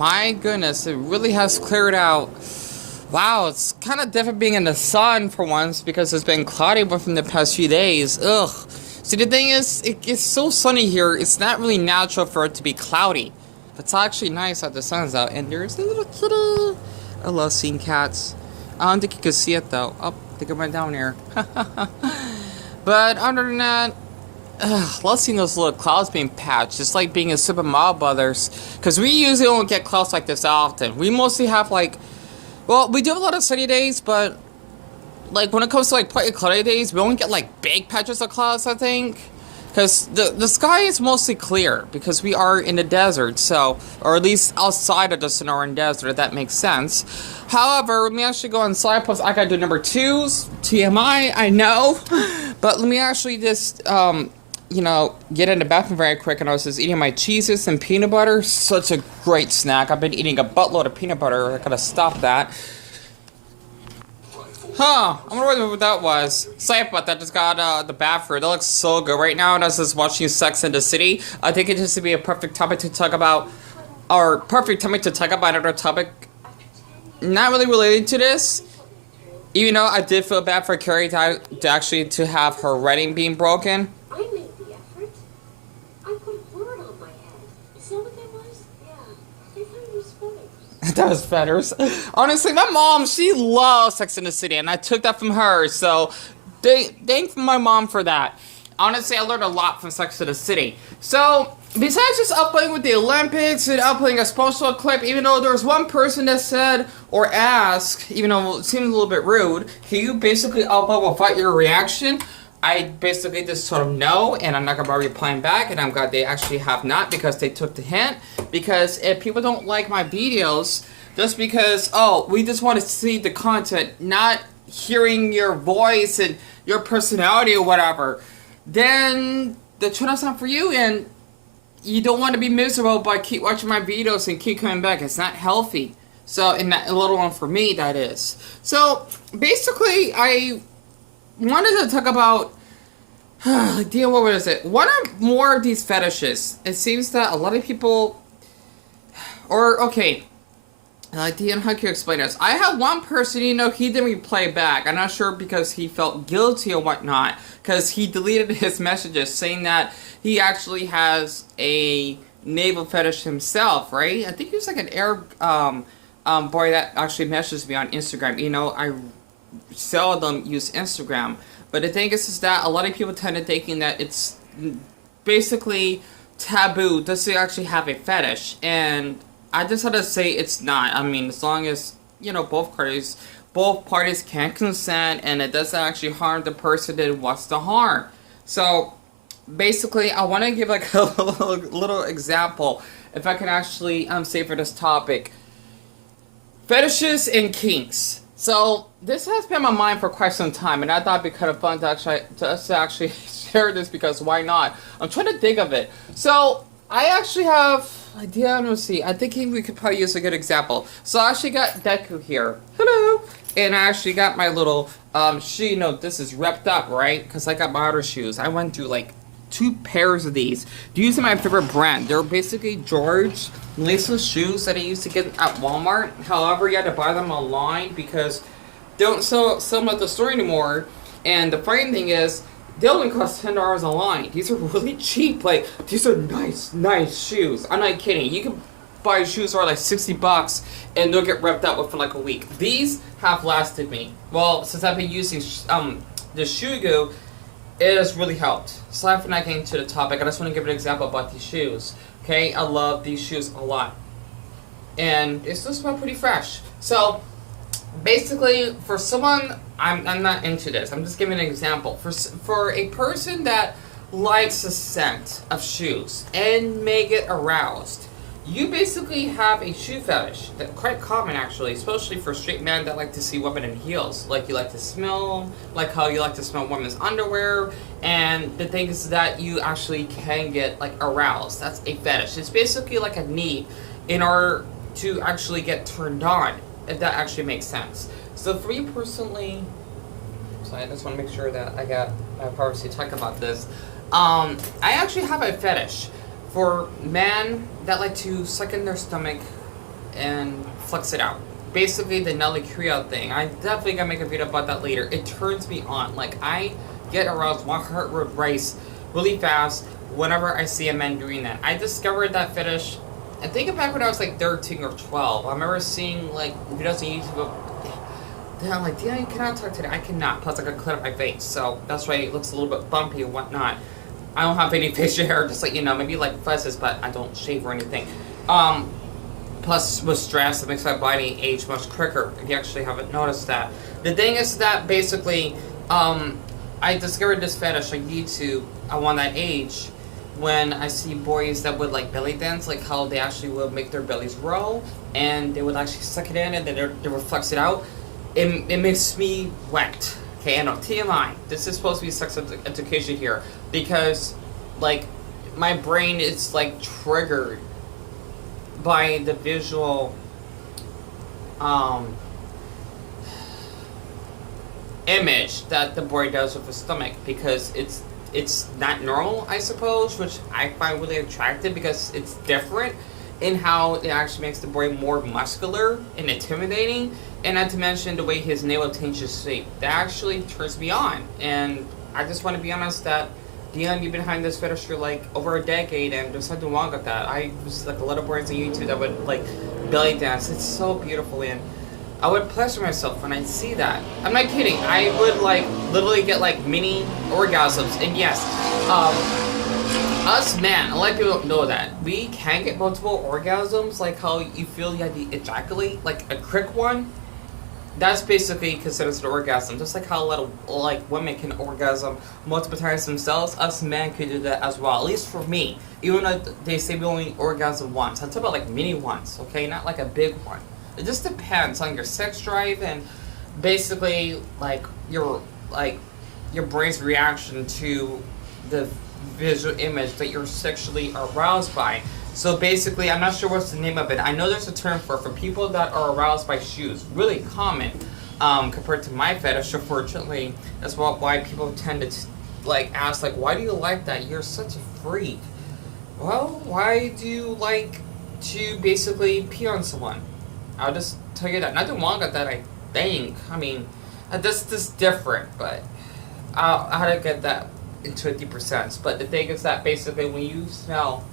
My goodness, it really has cleared out. Wow, it's kind of different being in the sun for once because it's been cloudy within the past few days. Ugh. See, the thing is, it's so sunny here, it's not really natural for it to be cloudy. It's actually nice that the sun's out, and there's a little kitty. I love seeing cats. I don't think you can see it though. Oh, I think it went down here. But other than that, love seeing those little clouds being patched. Just like being in Super Mario Brothers. Because we usually don't get clouds like this often. We mostly have like, well, we do have a lot of sunny days, but like when it comes to like partly cloudy days, we don't get like big patches of clouds, I think. Because the sky is mostly clear because we are in the desert, so, or at least outside of the Sonoran Desert, if that makes sense. However, let me actually go inside, plus I gotta do number 2s, TMI, I know. But let me actually just, you know, get in the bathroom very quick, and I was just eating my cheeses and peanut butter. Such a great snack. I've been eating a buttload of peanut butter, I gotta stop that. Huh, I wonder what that was. Sorry about that, just got the bathroom. That looks so good right now, and I was just watching Sex and the City. I think it just to be a perfect topic to talk about, or perfect topic to talk about another topic. Not really related to this. Even though I did feel bad for Carrie to actually to have her wedding being broken. I made the effort. I put a word on my head. Is that what that was? Yeah. I thought it was feathers. That was feathers. Honestly, my mom, she loves Sex and the City, and I took that from her, so thank my mom for that. Honestly, I learned a lot from Sex and the City. So, besides just uploading with the Olympics and uploading a special clip, even though there was one person that said or asked, even though it seemed a little bit rude, can you basically upload without your reaction? I basically just told them no, and I'm not going to bother replying back, and I'm glad they actually have not, because they took the hint. Because if people don't like my videos, just because, oh, we just want to see the content, not hearing your voice and your personality or whatever, then the channel's not for you, and you don't want to be miserable by keep watching my videos and keep coming back. It's not healthy. So, and that, a little one for me, that is. So, basically, I wanted to talk about, Deon, what was it? One or more of these fetishes. It seems that a lot of people, or, okay, Deon, how can you explain this? I have one person, you know, he didn't reply back. I'm not sure because he felt guilty or whatnot, because he deleted his messages saying that he actually has a navel fetish himself, right? I think he was like an Arab boy that actually messaged me on Instagram. You know, I seldom use Instagram, but the thing is that a lot of people tend to thinking that it's basically taboo just to actually have a fetish, and I just had to say it's not. I mean, as long as, you know, both parties can consent and it doesn't actually harm the person that wants to harm. So, basically, I want to give like a little example, if I can actually say for this topic. Fetishes and kinks. So, this has been on my mind for quite some time, and I thought it'd be kind of fun to actually share this, because why not? I'm trying to think of it. So, I actually have, let's see, I think we could probably use a good example. So I actually got Deku here. Hello! And I actually got my little, shoe, you know, this is repped up, right? Because I got my other shoes. I went through like 2 pairs of these. These are my favorite brand. They're basically George laceless shoes that I used to get at Walmart. However, you had to buy them online because they don't sell them at the store anymore. And the funny thing is, they only cost $10 online. These are really cheap. Like, these are nice shoes. I'm not kidding. You can buy shoes for like $60 and they'll get ripped up within like a week. These have lasted me. Well, since I've been using the shoe goo, it has really helped. Aside from not getting to the topic, I just want to give an example about these shoes. Okay, I love these shoes a lot. And it's just smell pretty fresh. So, basically, for someone, I'm not into this. I'm just giving an example. For a person that likes the scent of shoes and may get aroused, you basically have a shoe fetish. That's quite common, actually, especially for straight men that like to see women in heels. Like you like to smell, like how you like to smell women's underwear. And the thing is that you actually can get like aroused. That's a fetish. It's basically like a need in order to actually get turned on, if that actually makes sense. So for me personally, so I just want to make sure that I got my privacy to talk about this. I actually have a fetish for men that like to suck in their stomach and flex it out. Basically, the Nelly Creo thing. I definitely gotta make a video about that later. It turns me on. Like, I get aroused. My heart would race really fast whenever I see a man doing that. I discovered that fetish, I think back when I was like 13 or 12. I remember seeing like videos on YouTube. Then I'm like, Deon, you cannot talk today. I cannot. Plus, I got clean up my face, so that's why it looks a little bit bumpy and whatnot. I don't have any facial hair, just like, you know, maybe like fuzzes, but I don't shave or anything. Plus, with stress, it makes my body age much quicker, if you actually haven't noticed that. The thing is that, basically, I discovered this fetish on YouTube around that age when I see boys that would, like, belly dance, like how they actually would make their bellies roll, and they would actually suck it in, and then they would flex it out. It makes me wet. Okay, I know, TMI. This is supposed to be sex education here, because, like, my brain is, like, triggered by the visual image that the boy does with his stomach, because it's not normal, I suppose, which I find really attractive because it's different in how it actually makes the boy more muscular and intimidating, and not to mention the way his navel changes shape. That actually turns me on, and I just want to be honest that Deon, you've been behind this fetish for like over a decade, and there's nothing wrong with that. I was like a lot of boys on YouTube that would like belly dance. It's so beautiful, and I would pleasure myself when I see that. I'm not kidding. I would like literally get like mini orgasms, and yes, us men, a lot of people don't know that we can get multiple orgasms, like how you feel you have to ejaculate, like a quick one. That's basically considered an orgasm. Just like how a lot of like women can orgasm multiple times themselves, us men can do that as well. At least for me. Even though they say we only orgasm once. I'm talking about like mini ones, okay? Not like a big one. It just depends on your sex drive and basically like your brain's reaction to the visual image that you're sexually aroused by. So basically, I'm not sure what's the name of it. I know there's a term for people that are aroused by shoes. Really common compared to my fetish, unfortunately. That's why people tend to like ask, like, why do you like that? You're such a freak. Well, why do you like to basically pee on someone? I'll just tell you that. Nothing wrong with that, I think. I mean, this is different, but I'll how to get that into a deeper sense. But the thing is that basically when you smell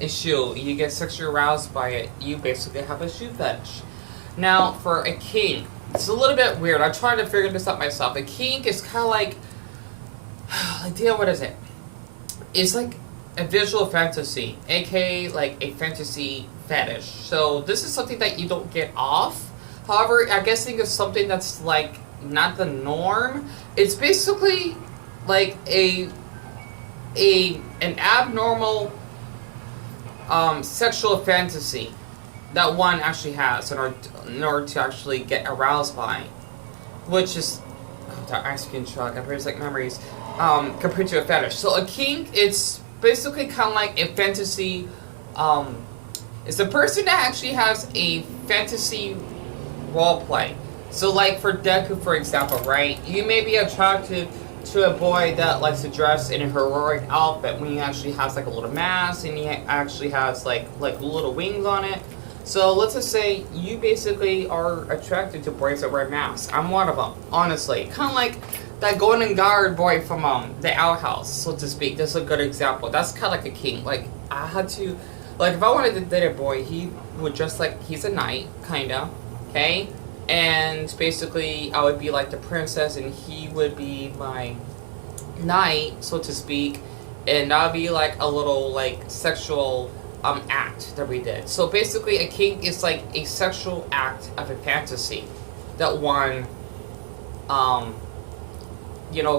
a shoe, you get sexually aroused by it, you basically have a shoe fetish. Now, for a kink, it's a little bit weird. I tried to figure this out myself. A kink is kind of like, idea, what is it? It's like a visual fantasy, aka like a fantasy fetish. So this is something that you don't get off. However, I guess think of something that's like not the norm. It's basically like an abnormal sexual fantasy that one actually has in order to actually get aroused by, which is ice cream truck. I'm pretty like memories compared to a fetish. So a kink, it's basically kind of like a fantasy. It's a person that actually has a fantasy role play. So like for Deku, for example, right? You may be attracted to a boy that likes to dress in a heroic outfit when he actually has like a little mask and he actually has like little wings on it. So let's just say you basically are attracted to boys that wear masks. I'm one of them, honestly. Kind of like that Golden Guard boy from the outhouse, so to speak. That's a good example. That's kind of like a king. Like I had to, like if I wanted to date a boy, he would dress like he's a knight, kinda, okay? And basically, I would be like the princess, and he would be my knight, so to speak, and that would be like a little like sexual act that we did. So basically, a kink is like a sexual act of a fantasy that one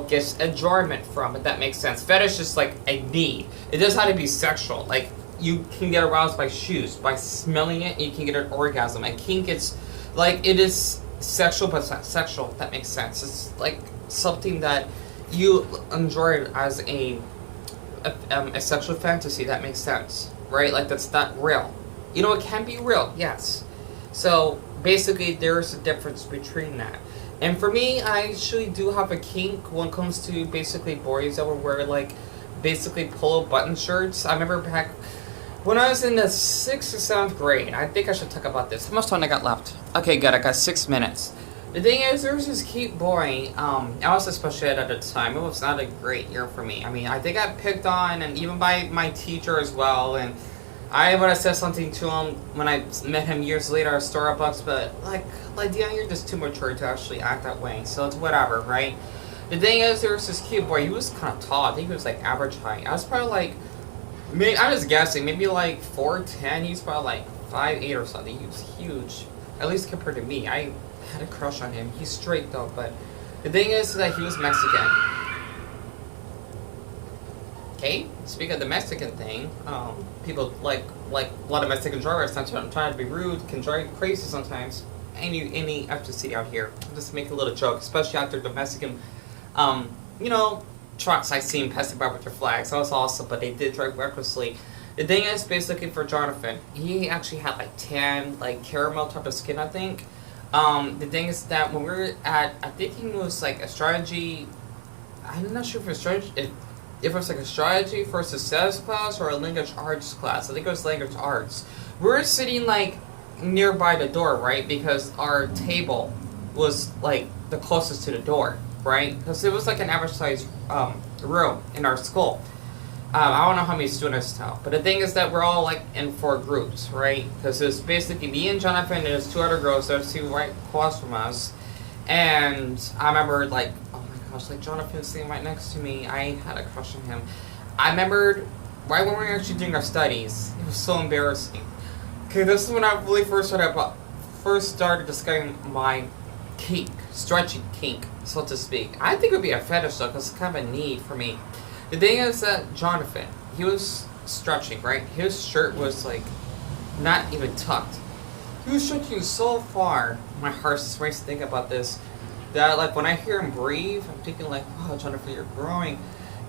gets enjoyment from. If that makes sense. Fetish is like a need. It doesn't have to be sexual. Like you can get aroused by shoes, by smelling it. You can get an orgasm. A kink, it's like it is sexual, but it's not sexual, if that makes sense. It's like something that you enjoy as a sexual fantasy, that makes sense, right? Like that's not real. You know, it can be real, yes. So basically, there's a difference between that. And for me, I actually do have a kink when it comes to basically boys that will wear like basically polo button shirts. I remember back When I was in the 6th or 7th grade, I think I should talk about this. How much time I got left? Okay, good. I got 6 minutes. The thing is, there was this cute boy. I was a special ed at the time. It was not a great year for me. I mean, I think I got picked on, and even by my teacher as well. And I would have said something to him when I met him years later at Starbucks, but like Deon, you're just too mature to actually act that way. So it's whatever, right? The thing is, there was this cute boy. He was kind of tall. I think he was like average height. I was probably like, maybe, I'm just guessing, maybe like 4'10". He's probably like 5'8" or something. He was huge, at least compared to me. I had a crush on him. He's straight though, but the thing is that he was Mexican. Okay, speaking of the Mexican thing, people like a lot of Mexican drivers, sometimes trying to be rude, can drive crazy sometimes. Any after city out here, just make a little joke, especially after the Mexican, you know, trucks I seen passing by with their flags. That was awesome, but they did drive recklessly. The thing is, basically for Jonathan, he actually had like tan, like caramel type of skin, I think. The thing is that when we were at, I think it was like a strategy. I'm not sure if it was strategy. If it was like a strategy for success class or a language arts class. I think it was language arts. We were sitting like nearby the door, right? Because our table was like the closest to the door, right? Because it was like an average size room in our school. I don't know how many students now, but the thing is that we're all like in 4 groups, right? Because it's basically me and Jonathan, and there's 2 other girls that are sitting right across from us. And I remember like, oh my gosh, like Jonathan was sitting right next to me. I had a crush on him. I remembered right when we were actually doing our studies, it was so embarrassing. Okay, this is when I really first started discovering my kink, stretching kink, so to speak. I think it would be a fetish though, because it's kind of a need for me. The thing is that Jonathan, he was stretching, right? His shirt was like not even tucked. He was stretching so far. My heart's just racing to think about this. That like when I hear him breathe, I'm thinking like, oh, Jonathan, you're growing.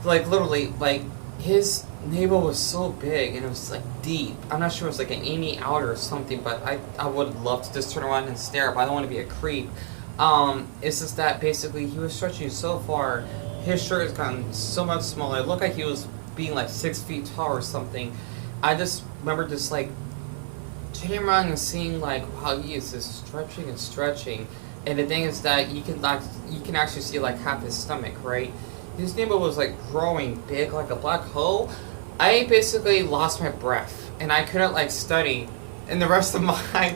Like literally, like his navel was so big and it was like deep. I'm not sure it was like an innie out or something, but I would love to just turn around and stare, but I don't want to be a creep. It's just that basically he was stretching so far. His shirt has gotten so much smaller. It looked like he was being like 6 feet tall or something. I just remember just like turning around and seeing like, wow, he is just stretching and stretching. And the thing is that you can actually see like half his stomach, right? His navel was like growing big like a black hole. I basically lost my breath and I couldn't like study in the rest of my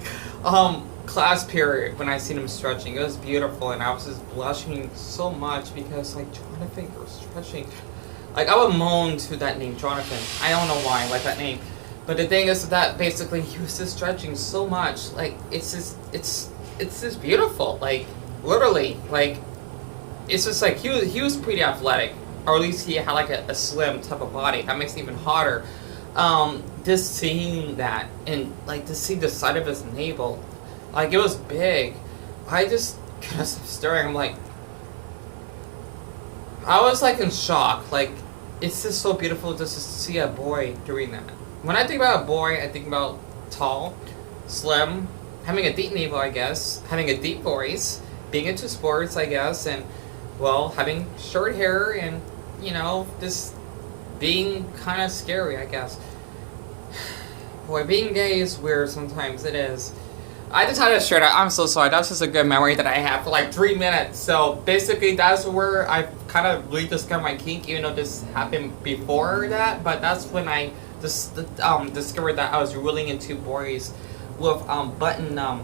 class period when I seen him stretching. It was beautiful and I was just blushing so much because like, Jonathan, you're stretching. Like I would moan to that name, Jonathan. I don't know why I like that name. But the thing is that basically he was just stretching so much. Like it's just beautiful. Like literally, like it's just like he was pretty athletic. Or at least he had like a slim type of body. That makes it even hotter. Just seeing that and like to see the side of his navel, like it was big. I just kind of staring. I'm like, I was like in shock. Like it's just so beautiful just to see a boy doing that. When I think about a boy, I think about tall, slim, having a deep navel, I guess, having a deep voice, being into sports, I guess, and well, having short hair and you know just being kind of scary, I guess. Boy, being gay is weird sometimes. It is. I just had to share that. I'm so sorry. That's just a good memory that I have for like 3 minutes. So basically, that's where I kind of really discovered my kink, even though this happened before that. But that's when I just discovered that I was really into boys with button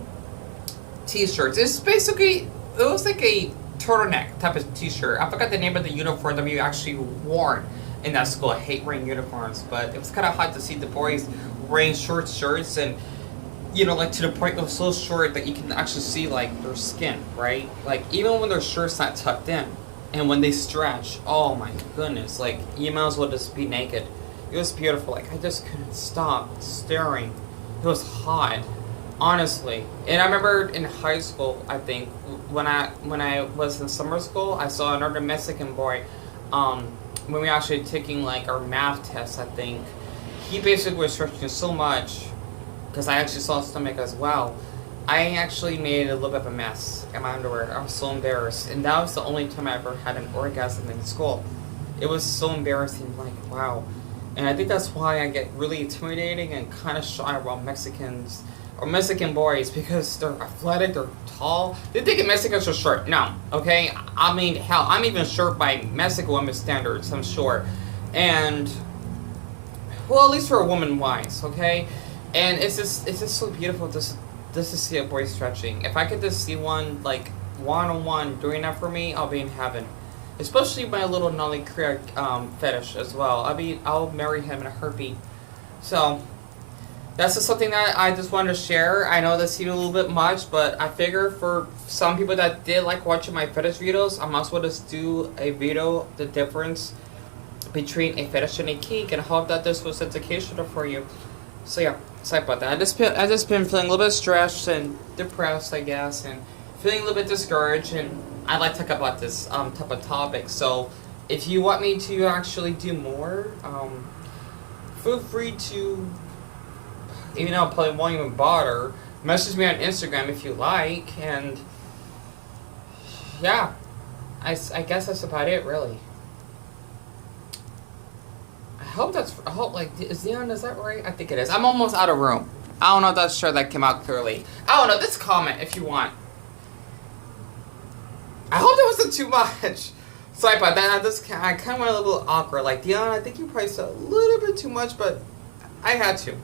t-shirts. It's basically, it was like a turtleneck type of t-shirt. I forgot the name of the uniform that we actually wore in that school. I hate wearing uniforms, but it was kind of hot to see the boys wearing short shirts and, you know, like to the point it was so short that you can actually see like their skin, right? Like even when their shirt's not tucked in and when they stretch, oh my goodness, like you might as well just be naked. It was beautiful. Like I just couldn't stop staring. It was hot, honestly. And I remember in high school, I think when I was in summer school, I saw another Mexican boy. When we were actually taking like our math test, I think he basically was stretching so much because I actually saw his stomach as well. I actually made a little bit of a mess in my underwear. I was so embarrassed, and that was the only time I ever had an orgasm in school. It was so embarrassing. Like wow. And I think that's why I get really intimidating and kind of shy around Mexicans or Mexican boys because they're athletic, they're tall. They think Mexicans are short. No, okay? I mean, hell, I'm even short by Mexican women's standards, I'm sure. And, well, at least for a woman wise, okay? And it's just so beautiful just to see a boy stretching. If I could just see one, like, one-on-one doing that for me, I'll be in heaven. Especially my little Nolly Creek fetish as well. I'll marry him in a heartbeat. So, that's just something that I just wanted to share. I know that seemed a little bit much, but I figure for some people that did like watching my fetish videos, I might as well just do a video, the difference between a fetish and a kink, and I hope that this was educational for you. So yeah, sorry about that. I just been feeling a little bit stressed and depressed, I guess, and feeling a little bit discouraged, and I'd like to talk about this type of topic. So if you want me to actually do more, feel free to, even though I probably won't even bother, message me on Instagram if you like, and yeah, I guess that's about it, really. I hope, like, is Deon, is that right? I think it is. I'm almost out of room. I don't know if that's sure that came out clearly. I don't know, just comment if you want. I hope that wasn't too much. Sorry about that. I kind of went a little awkward. Like, Deon, I think you probably said a little bit too much, but I had to.